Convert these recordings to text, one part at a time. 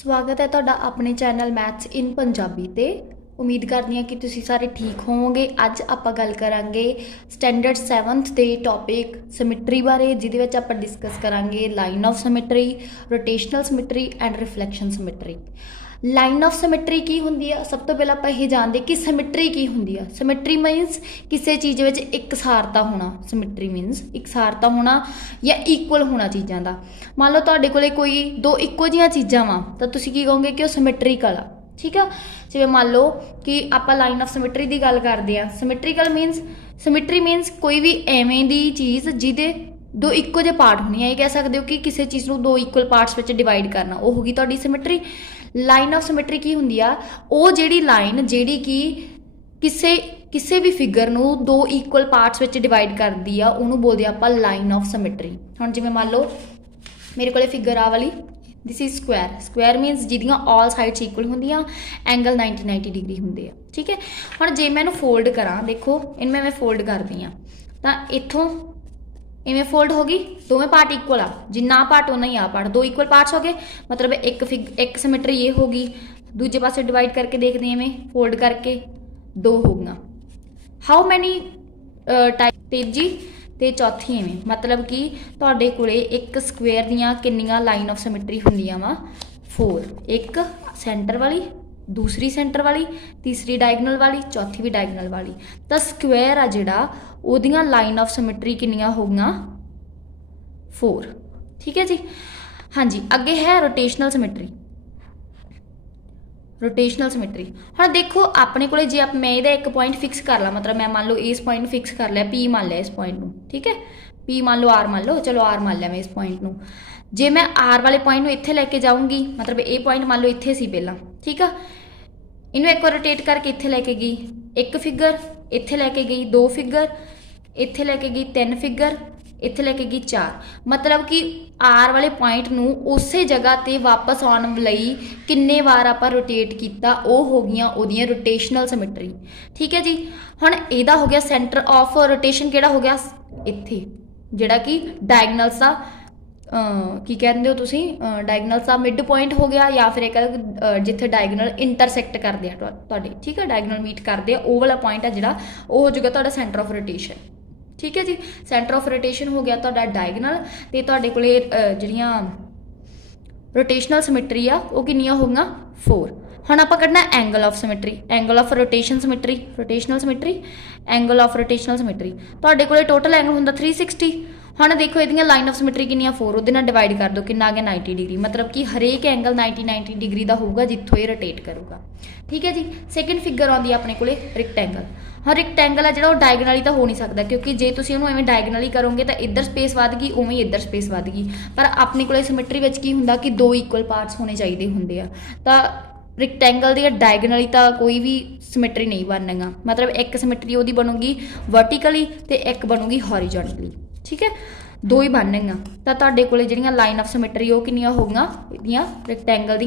ਸਵਾਗਤ ਹੈ ਤੁਹਾਡਾ ਆਪਣੇ ਚੈਨਲ ਮੈਥਸ ਇਨ ਪੰਜਾਬੀ ਤੇ। ਉਮੀਦ ਕਰਦੀ ਹਾਂ ਕਿ ਤੁਸੀਂ ਸਾਰੇ ਠੀਕ ਹੋਵੋਗੇ। ਅੱਜ ਆਪਾਂ ਗੱਲ ਕਰਾਂਗੇ ਸਟੈਂਡਰਡ 7th ਦੇ ਟੌਪਿਕ ਸਿਮੈਟਰੀ ਬਾਰੇ, ਜਿਹਦੇ ਵਿੱਚ ਆਪਾਂ ਡਿਸਕਸ ਕਰਾਂਗੇ line of symmetry, rotational symmetry and reflection symmetry. Line of symmetry ਕੀ ਹੁੰਦੀ ਆ? ਸਭ ਤੋਂ ਪਹਿਲਾਂ ਆਪਾਂ ਇਹ ਜਾਣਦੇ ਕਿ ਸਿਮੈਟਰੀ ਕੀ ਹੁੰਦੀ ਆ। ਸਿਮੈਟਰੀ ਮੀਨਸ ਕਿਸੇ ਚੀਜ਼ ਵਿੱਚ ਇਕਸਾਰਤਾ ਹੋਣਾ। ਸਿਮੈਟਰੀ ਮੀਨਸ ਇਕਸਾਰਤਾ ਹੋਣਾ ਜਾਂ ਇਕੁਅਲ ਹੋਣਾ ਚੀਜ਼ਾਂ ਦਾ। ਮੰਨ ਲਓ ਤੁਹਾਡੇ ਕੋਲੇ ਕੋਈ ਦੋ ਇੱਕੋ ਜਿਹੀਆਂ ਚੀਜ਼ਾਂ ਵਾ ਤਾਂ ਤੁਸੀਂ ਕੀ ਕਹੋਗੇ ਕਿ ਉਹ ਸਿਮੈਟਰੀਕਲ ਆ। ਠੀਕ ਆ, ਜਿਵੇਂ ਮੰਨ ਲਓ ਕਿ ਆਪਾਂ ਲਾਈਨ ਆਫ ਸਿਮੈਟਰੀ ਦੀ ਗੱਲ ਕਰਦੇ ਆ। ਸਿਮੈਟਰੀ ਮੀਨਸ ਕੋਈ ਵੀ ਐਵੇਂ ਦੀ ਚੀਜ਼ ਜਿਹਦੇ ਦੋ ਇੱਕੋ ਜਿਹੇ ਪਾਰਟ ਹੋਣੇ ਆ। ਇਹ ਕਹਿ ਸਕਦੇ ਹੋ ਕਿ ਕਿਸੇ ਚੀਜ਼ ਨੂੰ ਦੋ ਇਕੁਅਲ ਪਾਰਟਸ ਵਿੱਚ ਡਿਵਾਈਡ ਕਰਨਾ, ਉਹ ਹੋਗੀ ਤੁਹਾਡੀ ਸਿਮੈਟਰੀ। ਲਾਈਨ ਆਫ ਸਿਮੈਟਰੀ ਕੀ ਹੁੰਦੀ ਆ? ਉਹ ਜਿਹੜੀ ਲਾਈਨ ਜਿਹੜੀ ਕਿ ਕਿਸੇ ਵੀ ਫਿਗਰ ਨੂੰ ਦੋ ਇਕੁਅਲ ਪਾਰਟਸ ਵਿੱਚ ਡਿਵਾਈਡ ਕਰਦੀ ਆ, ਉਹਨੂੰ ਬੋਲਦੇ ਆ ਆਪਾਂ ਲਾਈਨ ਆਫ ਸਿਮੈਟਰੀ। ਹੁਣ ਜਿਵੇਂ ਮੰਨ ਲਓ ਮੇਰੇ ਕੋਲੇ ਫਿਗਰ ਆ ਵਾਲੀ, ਦਿਸ ਇਜ਼ ਸਕੁਐਰ ਮੀਨਸ ਜਿਹਦੀਆਂ ਆਲ ਸਾਈਡਸ ਇਕੁਅਲ ਹੁੰਦੀਆਂ, ਐਂਗਲ 90 ਡਿਗਰੀ ਹੁੰਦੇ ਆ। ਠੀਕ ਹੈ, ਹੁਣ ਜੇ ਮੈਂ ਇਹਨੂੰ ਫੋਲਡ ਕਰਾਂ, ਦੇਖੋ ਇਹਨੂੰ ਮੈਂ ਫੋਲਡ ਕਰਦੀ ਹਾਂ ਤਾਂ ਇੱਥੋਂ ਇਵੇਂ ਫੋਲਡ ਹੋ ਗਈ, ਦੋਵੇਂ ਪਾਰਟ ਇਕੁਅਲ ਆ। ਜਿੰਨਾ ਪਾਰਟ ਉਨਾ ਹੀ ਆ ਪਾਰਟ, ਦੋ ਇਕੁਅਲ ਪਾਰਟਸ ਹੋ ਗਏ, ਮਤਲਬ ਇੱਕ ਸਿਮੈਟਰੀ ਇਹ ਹੋ ਗਈ। ਦੂਜੇ ਪਾਸੇ ਡਿਵਾਈਡ ਕਰਕੇ ਦੇਖਦੇ ਹਾਂ, ਐਵੇਂ ਫੋਲਡ ਕਰਕੇ ਦੋ ਹੋ ਗਈਆਂ। How many type? ਤੀਜੀ ਤੇ ਚੌਥੀ ਐਵੇਂ, ਮਤਲਬ ਕਿ ਤੁਹਾਡੇ ਕੋਲੇ ਇੱਕ ਸਕੁਏਅਰ ਦੀਆਂ ਕਿੰਨੀਆਂ ਲਾਈਨ ਆਫ ਸਿਮੈਟਰੀ ਹੁੰਦੀਆਂ ਵਾ? 4। ਇੱਕ ਸੈਂਟਰ ਵਾਲੀ, ਦੂਸਰੀ ਸੈਂਟਰ ਵਾਲੀ, ਤੀਸਰੀ ਡਾਇਗਨਲ ਵਾਲੀ, ਚੌਥੀ ਵੀ ਡਾਇਗਨਲ ਵਾਲੀ। ਤਾਂ ਸਕੁਏਅਰ ਆ ਜਿਹੜਾ, ਉਹਦੀਆਂ ਲਾਈਨ ਆਫ ਸਿਮੈਟਰੀ ਕਿੰਨੀਆਂ ਹੋ ਗਈਆਂ? 4। ਠੀਕ ਹੈ ਜੀ। ਹਾਂਜੀ, ਅੱਗੇ ਹੈ ਰੋਟੇਸ਼ਨਲ ਸਿਮੈਟਰੀ। ਹੁਣ ਦੇਖੋ ਆਪਣੇ ਕੋਲੇ ਜੇ ਮੈਂ ਇਹਦਾ ਇੱਕ ਪੁਆਇੰਟ ਫਿਕਸ ਕਰ ਲਾਂ, ਮਤਲਬ ਮੈਂ ਮੰਨ ਲਓ ਇਸ ਪੁਆਇੰਟ ਨੂੰ ਫਿਕਸ ਕਰ ਲਿਆ, P ਮੰਨ ਲਿਆ ਇਸ ਪੁਆਇੰਟ ਨੂੰ। ਠੀਕ ਹੈ, P ਮੰਨ ਲਓ, R ਮੰਨ ਲਓ, ਚਲੋ R ਮੰਨ ਲਿਆ ਮੈਂ ਇਸ ਪੁਆਇੰਟ ਨੂੰ। ਜੇ ਮੈਂ R ਵਾਲੇ ਪੁਆਇੰਟ ਨੂੰ ਇੱਥੇ ਲੈ ਕੇ ਜਾਊਂਗੀ, ਮਤਲਬ ਇਹ ਪੁਆਇੰਟ ਮੰਨ ਲਓ ਇੱਥੇ ਸੀ ਪਹਿਲਾਂ। ਠੀਕ ਆ, ਇਹਨੂੰ ਇੱਕ ਵਾਰ ਰੋਟੇਟ ਕਰਕੇ ਇੱਥੇ ਲੈ ਕੇ ਗਈ, ਇੱਕ ਫਿਗਰ ਇੱਥੇ ਲੈ ਕੇ ਗਈ, ਦੋ ਫਿਗਰ ਇੱਥੇ ਲੈ ਕੇ ਗਈ, ਤਿੰਨ ਫਿਗਰ ਇੱਥੇ ਲੈ ਕੇ ਗਈ, 4। ਮਤਲਬ ਕਿ ਆਰ ਵਾਲੇ ਪੁਆਇੰਟ ਨੂੰ ਉਸੇ ਜਗ੍ਹਾ ਤੇ ਵਾਪਸ ਆਉਣ ਲਈ ਕਿੰਨੇ ਵਾਰ ਆਪਾਂ ਰੋਟੇਟ ਕੀਤਾ, ਉਹ ਹੋ ਗਈਆਂ ਉਹਦੀਆਂ ਰੋਟੇਸ਼ਨਲ ਸਿਮੈਟਰੀ। ਠੀਕ ਹੈ ਜੀ। ਹੁਣ ਇਹਦਾ ਹੋ ਗਿਆ ਸੈਂਟਰ ਆਫ ਰੋਟੇਸ਼ਨ, ਕਿਹੜਾ ਹੋ ਗਿਆ? ਇੱਥੇ, ਜਿਹੜਾ ਕਿ ਡਾਇਗਨਲਸ ਦਾ ਕੀ ਕਹਿੰਦੇ ਹੋ ਤੁਸੀਂ, ਡਾਇਗਨਲਸ ਦਾ ਮਿਡ ਪੁਆਇੰਟ ਹੋ ਗਿਆ, ਜਾਂ ਫਿਰ ਇੱਕ ਜਿੱਥੇ ਡਾਇਗਨਲ ਇੰਟਰਸੈਕਟ ਕਰਦੇ ਆ ਤੁਹਾਡੇ। ਠੀਕ ਹੈ, ਡਾਇਗਨਲ ਮੀਟ ਕਰਦੇ ਆ, ਉਹ ਵਾਲਾ ਪੁਆਇੰਟ ਆ ਜਿਹੜਾ, ਉਹ ਹੋ ਜਾਊਗਾ ਤੁਹਾਡਾ ਸੈਂਟਰ ਆਫ ਰੋਟੇਸ਼ਨ। ਠੀਕ ਹੈ ਜੀ, ਸੈਂਟਰ ਆਫ ਰੋਟੇਸ਼ਨ ਹੋ ਗਿਆ ਤੁਹਾਡਾ ਡਾਇਗਨਲ। ਤੇ ਤੁਹਾਡੇ ਕੋਲੇ ਜਿਹੜੀਆਂ ਰੋਟੇਸ਼ਨਲ ਸਿਮੈਟਰੀ ਆ ਉਹ ਕਿੰਨੀਆਂ ਹੋ ਗਈਆਂ? 4। ਹੁਣ ਆਪਾਂ ਕੱਢਣਾ angle of symmetry, angle of rotational symmetry, angle of rotational symmetry. ਤੁਹਾਡੇ ਕੋਲੇ ਟੋਟਲ ਐਂਗਲ ਹੁੰਦਾ 360। ਹੁਣ ਦੇਖੋ ਇਹਦੀਆਂ ਲਾਈਨ ਆਫ ਸਿਮੈਟਰੀ ਕਿੰਨੀਆਂ? 4। ਉਹਦੇ ਨਾਲ ਡਿਵਾਈਡ ਕਰ ਦਿਓ, ਕਿੰਨਾ ਆ ਗਿਆ? 90 ਡਿਗਰੀ। ਮਤਲਬ ਕਿ ਹਰੇਕ ਐਂਗਲ 90 ਡਿਗਰੀ ਦਾ ਹੋਊਗਾ ਜਿੱਥੋਂ ਇਹ ਰੋਟੇਟ ਕਰੂਗਾ। ਠੀਕ ਹੈ ਜੀ। ਸੈਕਿੰਡ ਫਿਗਰ ਆਉਂਦੀ ਆ ਆਪਣੇ ਕੋਲੇ ਰੈਕਟੈਂਗਲ। ਹੁਣ ਰੈਕਟੈਂਗਲ ਆ ਜਿਹੜਾ, ਉਹ ਡਾਇਗਨਲੀ ਤਾਂ ਹੋ ਨਹੀਂ ਸਕਦਾ, ਕਿਉਂਕਿ ਜੇ ਤੁਸੀਂ ਉਹਨੂੰ ਐਵੇਂ ਡਾਇਗਨਲੀ ਕਰੋਗੇ ਤਾਂ ਇੱਧਰ ਸਪੇਸ ਵੱਧ ਗਈ, ਉਵੇਂ ਹੀ ਇੱਧਰ ਸਪੇਸ ਵੱਧ ਗਈ। ਪਰ ਆਪਣੇ ਕੋਲੇ ਸਿਮੈਟਰੀ ਵਿੱਚ ਕੀ ਹੁੰਦਾ ਕਿ ਦੋ ਇਕੁਅਲ ਪਾਰਟਸ ਹੋਣੇ ਚਾਹੀਦੇ ਹੁੰਦੇ ਆ। ਤਾਂ ਰੈਕਟੈਂਗਲ ਦੀ ਡਾਇਗਨਲੀ ਤਾਂ ਕੋਈ ਵੀ ਸਿਮੈਟਰੀ ਨਹੀਂ ਬਣੇਗਾ। ਮਤਲਬ ਇੱਕ ਸਿਮੈਟਰੀ ਉਹਦੀ ਬਣੂਗੀ ਵਰਟੀਕਲੀ ਤੇ ਇੱਕ ਬਣੂਗੀ ਹੌਰੀਜ਼ੌਂਟਲੀ। ਠੀਕ ਹੈ, ਦੋ ਹੀ ਬਣਨਗੀਆਂ। ਤਾਂ ਤੁਹਾਡੇ ਕੋਲੇ ਜਿਹੜੀਆਂ ਲਾਈਨ ਆਫ ਸਿਮੈਟਰੀ ਉਹ ਕਿੰਨੀਆਂ ਹੋ ਗਈਆਂ? ਇਹਦੀਆਂ ਰੈਕਟੈਂਗਲ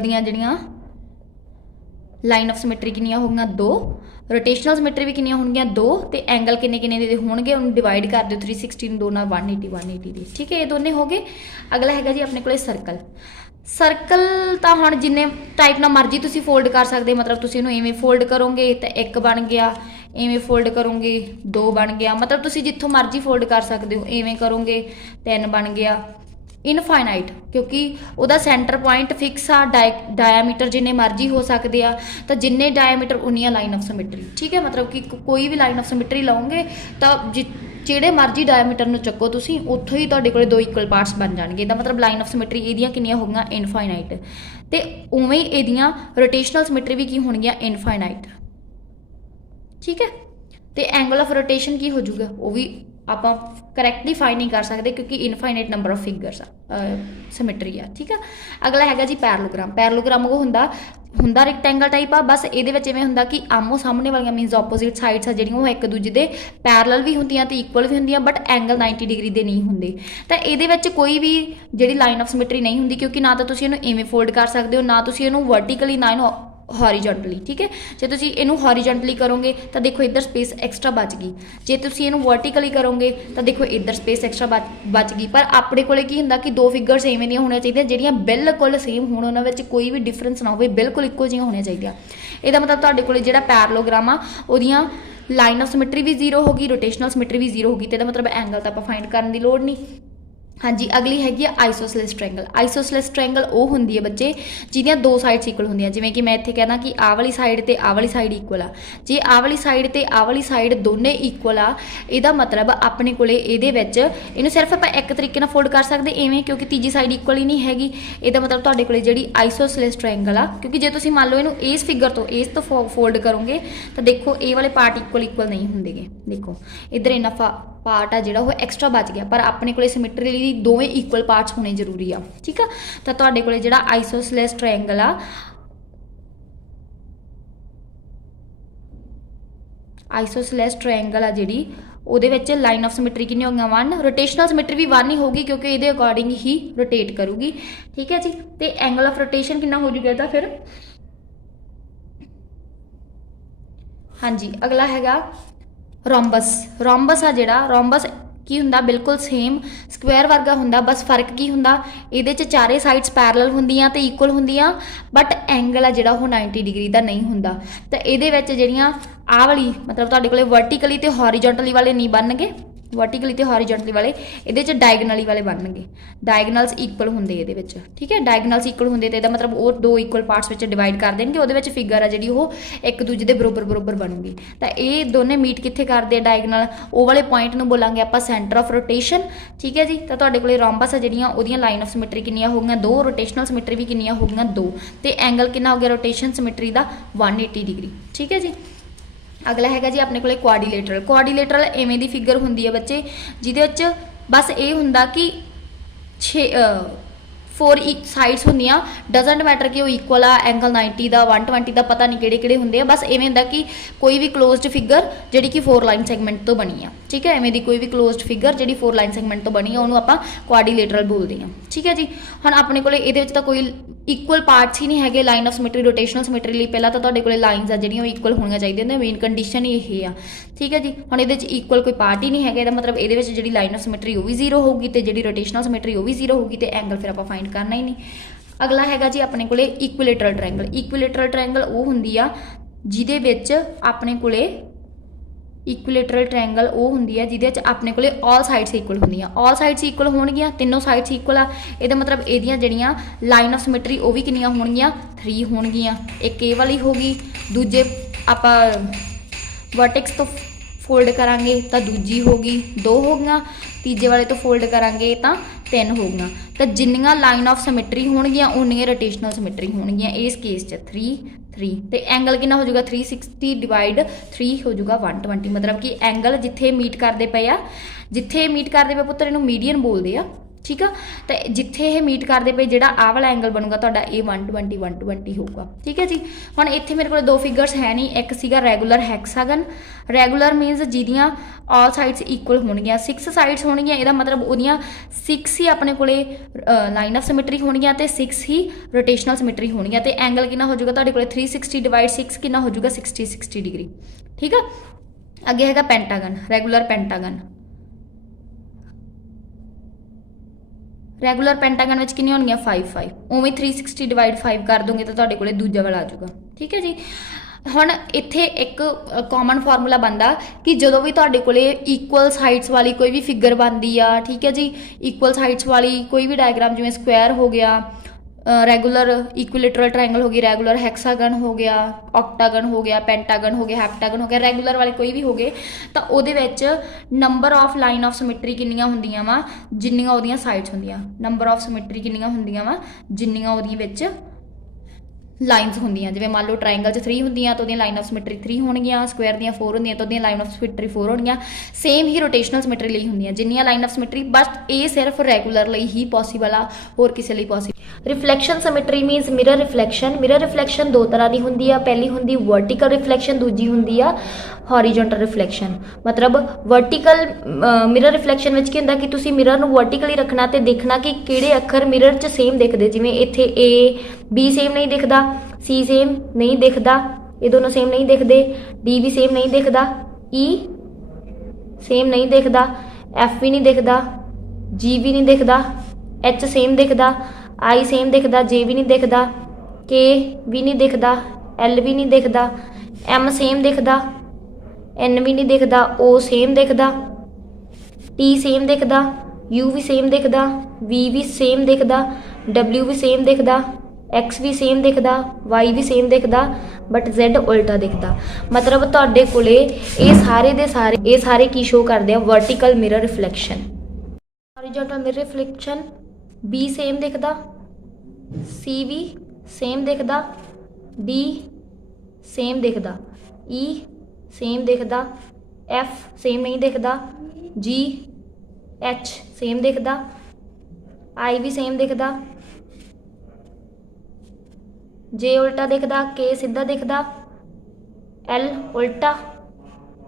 ਦੀਆਂ ਜਿਹੜੀਆਂ ਲਾਈਨ ਆਫ ਸਿਮੈਟਰੀ ਕਿੰਨੀਆਂ ਹੋ ਗਈਆਂ? 2। ਰੋਟੇਸ਼ਨਲ ਸਿਮੈਟਰੀ ਵੀ ਕਿੰਨੀਆਂ ਹੋਣਗੀਆਂ? 2। ਤੇ ਐਂਗਲ ਕਿੰਨੇ ਦੇ ਹੋਣਗੇ? ਉਹਨੂੰ ਡਿਵਾਈਡ ਕਰ ਦਿਓ 360 ਨੂੰ 2 ਨਾਲ, 180 ਦੇ। ਠੀਕ ਹੈ, ਇਹ ਦੋਨੇ ਹੋ ਗਏ। ਅਗਲਾ ਹੈਗਾ ਜੀ ਆਪਣੇ ਕੋਲੇ ਸਰਕਲ ਤਾਂ ਹੁਣ ਜਿੰਨੇ ਟਾਈਪ ਨਾਲ ਮਰਜ਼ੀ ਤੁਸੀਂ ਫੋਲਡ ਕਰ ਸਕਦੇ। ਮਤਲਬ ਤੁਸੀਂ ਇਹਨੂੰ ਇਵੇਂ ਫੋਲਡ ਕਰੋਗੇ ਤਾਂ 1 ਬਣ ਗਿਆ, ਇਵੇਂ ਫੋਲਡ ਕਰੋਗੇ 2 ਬਣ ਗਿਆ। ਮਤਲਬ ਤੁਸੀਂ ਜਿੱਥੋਂ ਮਰਜ਼ੀ ਫੋਲਡ ਕਰ ਸਕਦੇ ਹੋ। ਇਵੇਂ ਕਰੋਗੇ 3 ਬਣ ਗਿਆ। ਇਨਫਾਈਨਾਈਟ, ਕਿਉਂਕਿ ਉਹਦਾ ਸੈਂਟਰ ਪੁਆਇੰਟ ਫਿਕਸ ਆ। ਡਾਇਆਮੀਟਰ ਜਿੰਨੇ ਮਰਜ਼ੀ ਹੋ ਸਕਦੇ ਆ, ਤਾਂ ਜਿੰਨੇ ਡਾਇਆਮੀਟਰ ਉਨੀਆਂ ਲਾਈਨ ਆਫ ਸਿਮੈਟਰੀ। ਠੀਕ ਹੈ, ਮਤਲਬ ਕਿ ਕੋਈ ਵੀ ਲਾਈਨ ਆਫ ਸਿਮੈਟਰੀ ਲਾਓਗੇ ਤਾਂ ਜਿਹੜੇ ਮਰਜ਼ੀ ਡਾਇਆਮੀਟਰ ਨੂੰ ਚੱਕੋ ਤੁਸੀਂ, ਉੱਥੋਂ ਹੀ ਤੁਹਾਡੇ ਕੋਲੇ ਦੋ ਇਕੁਅਲ ਪਾਰਟਸ ਬਣ ਜਾਣਗੇ। ਇਹਦਾ ਮਤਲਬ ਲਾਈਨ ਆਫ ਸਿਮੈਟਰੀ ਇਹਦੀਆਂ ਕਿੰਨੀਆਂ ਹੋ ਗਈਆਂ? ਇਨਫਾਈਨਾਈਟ। ਤੇ ਉਵੇਂ ਹੀ ਇਹਦੀਆਂ ਰੋਟੇਸ਼ਨਲ ਸਿਮੈਟਰੀ ਵੀ ਕੀ ਹੋਣਗੀਆਂ? ਇਨਫਾਈਨਾਈਟ। ਠੀਕ ਹੈ, ਤੇ ਐਂਗਲ ਆਫ ਰੋਟੇਸ਼ਨ ਕੀ ਹੋ ਜਾਊਗਾ? ਉਹ ਵੀ ਆਪਾਂ ਕਰੈਕਟਲੀ ਫਾਈਂਡ ਨਹੀਂ ਕਰ ਸਕਦੇ, ਕਿਉਂਕਿ infinite number of figures symmetry ਆ। ਠੀਕ ਆ, ਅਗਲਾ ਹੈਗਾ ਜੀ ਪੈਰਲੋਗ੍ਰਾਮ ਉਹ ਹੁੰਦਾ ਰੈਕਟੈਂਗਲ ਟਾਈਪ ਆ। ਬਸ ਇਹਦੇ ਵਿੱਚ ਇਵੇਂ ਹੁੰਦਾ ਕਿ ਆਮੋ ਸਾਹਮਣੇ ਵਾਲੀਆਂ ਮੀਨਸ ਆਪੋਜ਼ਿਟ ਸਾਈਡਸ ਆ ਜਿਹੜੀਆਂ, ਉਹ ਇੱਕ ਦੂਜੇ ਦੇ ਪੈਰਲਲ ਵੀ ਹੁੰਦੀਆਂ ਤੇ ਇਕੁਅਲ ਵੀ ਹੁੰਦੀਆਂ, ਬਟ ਐਂਗਲ 90 ਡਿਗਰੀ ਦੇ ਨਹੀਂ ਹੁੰਦੇ। ਤਾਂ ਇਹਦੇ ਵਿੱਚ ਕੋਈ ਵੀ ਜਿਹੜੀ ਲਾਈਨ ਆਫ ਸਿਮੈਟਰੀ ਨਹੀਂ ਹੁੰਦੀ, ਕਿਉਂਕਿ ਨਾ ਤਾਂ ਤੁਸੀਂ ਇਹਨੂੰ ਇਵੇਂ ਫੋਲਡ ਕਰ ਸਕਦੇ ਹੋ, ਨਾ ਤੁਸੀਂ ਇਹਨੂੰ ਵਰਟੀਕਲੀ, ਨਾ ਇਹਨੂੰ हॉरिजॉन्टली। ठीक है, जे तुसी इनू हॉरिजॉन्टली करोगे तो देखो इधर स्पेस एक्स्ट्रा बच गई, जे तुसी इनू वर्टिकली करोगे तो देखो इधर स्पेस एक्स्ट्रा बच गई। पर अपने कोले की हुंदा कि दो फिगर्स एवें दियां होणियां चाहीदियां ਜਿਹੜੀਆਂ बिल्कुल सेम होण, उन्हां विच कोई भी डिफरेंस ना होवे, बिल्कुल इक्को जिहियां होणियां चाहीदियां। ਇਹਦਾ मतलब ਤੁਹਾਡੇ ਕੋਲੇ ਜਿਹੜਾ ਪੈਰਲੋਗ੍ਰਾਮ ਆ ਉਹਦੀਆਂ ਲਾਈਨ ਆਫ ਸਿਮੈਟਰੀ ਵੀ ਜ਼ੀਰੋ ਹੋ ਗਈ, ਰੋਟੇਸ਼ਨਲ ਸਿਮੈਟਰੀ ਵੀ ਜ਼ੀਰੋ ਹੋ ਗਈ, ਤੇ ਇਹਦਾ ਮਤਲਬ ਐਂਗਲ ਤਾਂ ਆਪਾਂ ਫਾਈਂਡ ਕਰਨ ਦੀ ਲੋੜ ਨਹੀਂ। ਹਾਂਜੀ, ਅਗਲੀ ਹੈਗੀ ਆ ਆਈਸੋਸੈਲਸ ਟ੍ਰਾਇੰਗਲ। ਆਈਸੋਸੈਲਸ ਟ੍ਰਾਇੰਗਲ ਉਹ ਹੁੰਦੀ ਹੈ ਬੱਚੇ ਜਿਹਦੀਆਂ ਦੋ ਸਾਈਡਸ ਇਕੁਅਲ ਹੁੰਦੀਆਂ, ਜਿਵੇਂ ਕਿ ਮੈਂ ਇੱਥੇ ਕਹਿੰਦਾ ਕਿ ਆਹ ਵਾਲੀ ਸਾਈਡ ਤੇ ਆਹ ਵਾਲੀ ਸਾਈਡ ਇਕੁਅਲ ਆ। ਜੇ ਆਹ ਵਾਲੀ ਸਾਈਡ ਤੇ ਆਹ ਵਾਲੀ ਸਾਈਡ ਦੋਨੇ ਇਕੁਅਲ ਆ, ਇਹਦਾ ਮਤਲਬ ਆਪਣੇ ਕੋਲੇ ਇਹਦੇ ਵਿੱਚ ਇਹਨੂੰ ਸਿਰਫ ਆਪਾਂ ਇੱਕ ਤਰੀਕੇ ਨਾਲ ਫੋਲਡ ਕਰ ਸਕਦੇ ਇਵੇਂ, ਕਿਉਂਕਿ ਤੀਜੀ ਸਾਈਡ ਇਕੁਅਲ ਹੀ ਨਹੀਂ ਹੈਗੀ। ਇਹਦਾ ਮਤਲਬ ਤੁਹਾਡੇ ਕੋਲੇ ਜਿਹੜੀ ਆਈਸੋਸੈਲਸ ਟ੍ਰਾਇੰਗਲ ਆ, ਕਿਉਂਕਿ ਜੇ ਤੁਸੀਂ ਮੰਨ ਲਓ ਇਹਨੂੰ ਇਸ ਫਿਗਰ ਤੋਂ ਇਸ ਤੋਂ ਫੋਲਡ ਕਰੋਗੇ ਤਾਂ ਦੇਖੋ ਇਹ ਵਾਲੇ ਪਾਰਟ ਇਕੁਅਲ ਨਹੀਂ ਹੁੰਦੇਗੇ। ਦੇਖੋ ਇੱਧਰ ਇੰਨਾ ਪਾर्ट आ जिहड़ा वो एक्स्ट्रा बच गया, पर अपने कोले सिमेट्री लई दोवें इक्वल पार्ट्स होने जरूरी आ। ठीक है, तो तुहाडे कोले जिहड़ा आइसोसेलेस ट्रायंगल आ, आइसोसेलेस ट्रायंगल आ जिहड़ी ਉਹਦੇ ਵਿੱਚ ਲਾਈਨ ਆਫ ਸਿਮੈਟਰੀ ਕਿੰਨੀ ਹੋ ਗਈਆਂ 1, ਰੋਟੇਸ਼ਨਲ ਸਿਮੈਟਰੀ ਵੀ 1 ਹੀ ਹੋਗੀ ਕਿਉਂਕਿ ਇਹਦੇ ਅਕੋਰਡਿੰਗ ਹੀ ਰੋਟੇਟ ਕਰੂਗੀ। ਠੀਕ ਹੈ ਜੀ, ਤੇ ਐਂਗਲ ਆਫ ਰੋਟੇਸ਼ਨ ਕਿੰਨਾ ਹੋ ਜੂਗਾ ਇਹਦਾ ਫਿਰ। ਹਾਂਜੀ, ਅਗਲਾ ਹੈਗਾ ਰੋਮਬਸ। ਰੋਮਬਸ ਆ ਜਿਹੜਾ ਰੋਮਬਸ ਕੀ ਹੁੰਦਾ, ਬਿਲਕੁਲ ਸੇਮ ਸਕੁਐਰ ਵਰਗਾ ਹੁੰਦਾ, ਬਸ ਫਰਕ ਕੀ ਹੁੰਦਾ ਇਹਦੇ 'ਚ ਚਾਰੇ ਸਾਈਡਸ ਪੈਰਲਲ ਹੁੰਦੀਆਂ ਤੇ ਇਕੁਅਲ ਹੁੰਦੀਆਂ, ਬਟ ਐਂਗਲ ਆ ਜਿਹੜਾ ਉਹ 90 ਡਿਗਰੀ ਦਾ ਨਹੀਂ ਹੁੰਦਾ। ਤਾਂ ਇਹਦੇ ਵਿੱਚ ਜਿਹੜੀਆਂ ਆਹ ਵਾਲੀ ਮਤਲਬ ਤੁਹਾਡੇ ਕੋਲੇ ਵਰਟੀਕਲੀ ਤੇ ਹੌਰੀਜੌਂਟਲੀ ਵਾਲੇ ਨਹੀਂ ਬਣਨਗੇ, वर्टिकली तो हॉरिजॉन्टली वाले ये डायगनली वाले बनणगे, डायगनल्स इक्वल होंगे ये। ठीक है, डायगनल्स इक्वल होंगे तो मतलब वो दो इक्वल पार्ट्स में डिवाइड कर देंगे, वो फिगर है जी एक दूजे के बरोबर बनूगी। तो ये दोनों मीट कित्थे करते डायगनल, वो वाले पॉइंट में बोलांगे आप सेंटर ऑफ रोटेशन। ठीक है जी, तो तुहाडे कोले रोमबस है जिहड़ियां ओहदियां लाइन ऑफ सिमैट्री कितनियां हो गईयां 2, रोटेशनल सिमैट्री भी कितनियां हो गईयां 2, तो एंगल कितना हो गया रोटेशन सिमैट्री का 180 डिग्री। ठीक है जी, अगला हैगा जी अपने कोले क्वाड्रिलेटरल। क्वाड्रिलेटरल एवें दी फिगर हुंदी है बच्चे जिहदे विच बस ये हुंदा कि 4 साइड्स होंदियां, डजंट मैटर कि वो इक्वल आ, एंगल 90 का 120 का पता नहीं किहड़े होंदे आ, बस इवें हुंदा कि कोई भी क्लोज्ड फिगर जिहड़ी कि 4 लाइन सैगमेंट तो बनी आ। ठीक है, इवें दी कोई भी क्लोज्ड फिगर जिहड़ी 4 लाइन सैगमेंट तो बनी आ उहनूं आपां क्वाड्रिलेटरल बोलदे आ। ठीक है जी, हुण अपने कोले इहदे विच तां कोई इक्वल पार्ट्स ही नहीं है, लाइन ऑफ सिमैट्री रोटेशनल सिमैट्री लिए पहला तो तुहाडे कोले लाइनस आ जिहड़ियां इक्वल होणियां चाहीदियां ने, मेन कंडीशन ही यही आ। ठीक है जी, हुण इहदे विच इक्वल कोई पार्ट ही नहीं है, इहदा मतलब इहदे विच जिहड़ी लाइन ऑफ सिमैट्री वो भी जीरो होगी ते जिहड़ी रोटेशनल सिमैट्री वो भी जीरो होगी, तो एंगल फिर आपां फाइंड करना ही नहीं। अगला हैगा जी अपने कोले इक्विलेटरल ट्रायंगल। इक्विलेटरल ट्रायंगल वो हुंदी आ जिहदे विच अपने कोले इक्विलेटरल ट्रायंगल वो हुंदी है जिहदे विच अपने कोले ऑल साइड्स इक्वल होंदियां, ऑल साइड्स इक्वल होणगियां, तीनों साइड्स इक्वल आ। इहदा मतलब इहदियां जिहड़ियां लाइन ऑफ सिमैट्री वो भी कितनियां होणगियां 3 होणगियां, एक ये वाली होगी, दूजे आपां वर्टेक्स तो फोल्ड करांगे तो दूजी होगी 2 हो गई, तीजे वाले तो फोल्ड करांगे तो 3 हो गई। तो जिन्नियां लाइन ऑफ सिमैट्री होणगियां उन्नियां रोटेशनल सिमैट्री होणगियां, इस केस च 3 तो एंगल कितना हो जाएगा 360 डिवाइड 3 हो जाएगा 120, मतलब कि एंगल जिथे मीट करते पे आ, जिथे मीट करते पे पुत्र इनू मीडियन बोलते हैं। ठीक है, तो जिथे ये मीट करते पे जो आ वाला एंगल बनूगा तो ये 120 होगा। ठीक है जी, हुण इत्थे मेरे को 2 फिगर्स है नहीं, एक सीगा रेगूलर हैक्सागन। रेगूलर मीनस जिहदियां ऑल साइड्स इक्वल होणगियां, 6 साइड्स होणगियां, इहदा मतलब उहदियां 6 ही अपने कोले लाइन ऑफ सिमैट्री होणगियां ते 6 ही रोटेशनल सिमैट्री होणगियां, ते एंगल कितना हो जाएगा तुहाडे कोले 360 डिवाइड 6 कितना हो जाएगा 60 डिग्री। ठीक है, अगे हैगा pentagon, regular pentagon. Regular pentagon में कितनी होनी 5 उवें 360 डिवाइड 5 कर दोगे तो तुहाडे कोले दूजा वाला आ जाऊगा। ठीक है जी, हुण इत्थे एक कॉमन फार्मूला बनदा कि जदों भी तुहाडे कोले इक्वल साइड्स वाली कोई भी फिगर बनदी आ, ठीक है जी, इक्वल साइड्स वाली कोई भी डायग्राम जिवें स्क्वायर हो गया, रेगूलर इक्विलेटरल ट्रायंगल हो गई, रेगूलर हैक्सागन हो गया, ऑक्टागन हो गया, पेंटागन हो गया, हेप्टागन हो गया, रेगूलर वाले कोई भी हो गए, तो उहदे विच number of line of symmetry कितनियां हुंदियां वा जिन्नियां उहदियां साइड्स हुंदियां, नंबर ऑफ सिमैट्री कितनियां हुंदियां वा जिन्नियां उहदियां विच लाइनस होंदियां। जिवें मान लो ट्रायंगल 3 होंदियां तो उहदियां लाइन ऑफ सिमैट्री 3 होणगियां, स्क्वायर दियां 4 होंदियां तो उहदियां लाइन ऑफ सिमैट्री 4 होणगियां। सेम ही रोटेशनल सिमैट्री लई होंदियां जिन्नियां लाइन ऑफ सिमैट्री, बस ये सिर्फ रेगूलर लई ही पॉसीबल आ, होर किसी लई possible. Reflection symmetry means mirror reflection. Mirror reflection 2 तरह की होंदी आ, पहली होंदी वर्टिकल रिफ्लैक्शन, दूजी होंदी आ हॉरिजॉन्टल रिफ्लैक्शन। मतलब वर्टिकल मिरर रिफ्लैक्शन में की होंदा कि तुसी मिरर नूं वर्टिकली रखना तो देखना कि किहड़े अखर मिरर च सेम दिखदे, जिवें इत्थे A B सेम नहीं दिखदा सी सेम नहीं दिखदा, ये दोनों सेम नहीं दिखते, डी भी सेम नहीं दिखदा, ई सेम नहीं दिखदा, एफ भी नहीं दिखदा, जी भी नहीं दिखदा, एच सेम दिखदा, आई सेम दिखदा, जे भी नहीं दिखदा, के भी नहीं दिखदा, एल भी नहीं दिखदा, एम सेम दिखदा, एन भी नहीं दिखदा, ओ सेम दिखदा, टी सेम दिखदा, यू भी सेम दिखदा, वी भी सेम दिखदा, डब्ल्यू भी सेम दिखदा, एक्स भी सेम दिखदा, वाई भी सेम दिखदा, बट Z उल्टा दिखदा। मतलब तुहाडे कोले ये सारे दे सारे ये सारे की शो करदे आ vertical mirror reflection. Horizontal mirror reflection B same दिखदा, सी भी सेम दिखदा, डी सेम दिखदा, ई सेम दिखदा, एफ सेम नहीं दिखदा, जी एच सेम दिखदा, आई भी सेम दिखदा, जे उल्टा दिखदा, के सीधा दिखदा, एल उल्टा,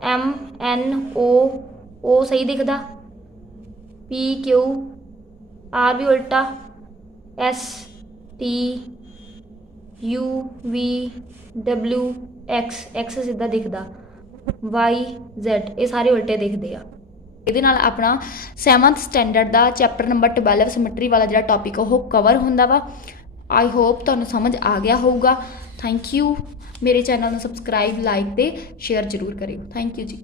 एम एन ओ सही दिखदा, पी क्यू आर भी उल्टा, S T U V W x सीधा दिखदा, वाई Z ये सारे उल्टे दिखते आ। ਇਹਦੇ ਨਾਲ ਆਪਣਾ 7th ਸਟੈਂਡਰਡ ਦਾ ਚੈਪਟਰ ਨੰਬਰ 12 ਸਿਮੈਟਰੀ ਵਾਲਾ ਜਿਹੜਾ ਟੌਪਿਕ ਉਹ ਕਵਰ ਹੁੰਦਾ ਵਾ। ਆਈ ਹੋਪ ਤੁਹਾਨੂੰ ਸਮਝ ਆ ਗਿਆ ਹੋਊਗਾ। Thank you. ਮੇਰੇ ਚੈਨਲ ਨੂੰ ਸਬਸਕ੍ਰਾਈਬ, ਲਾਈਕ ਤੇ ਸ਼ੇਅਰ ਜ਼ਰੂਰ ਕਰਿਓ। ਥੈਂਕ ਯੂ ਜੀ।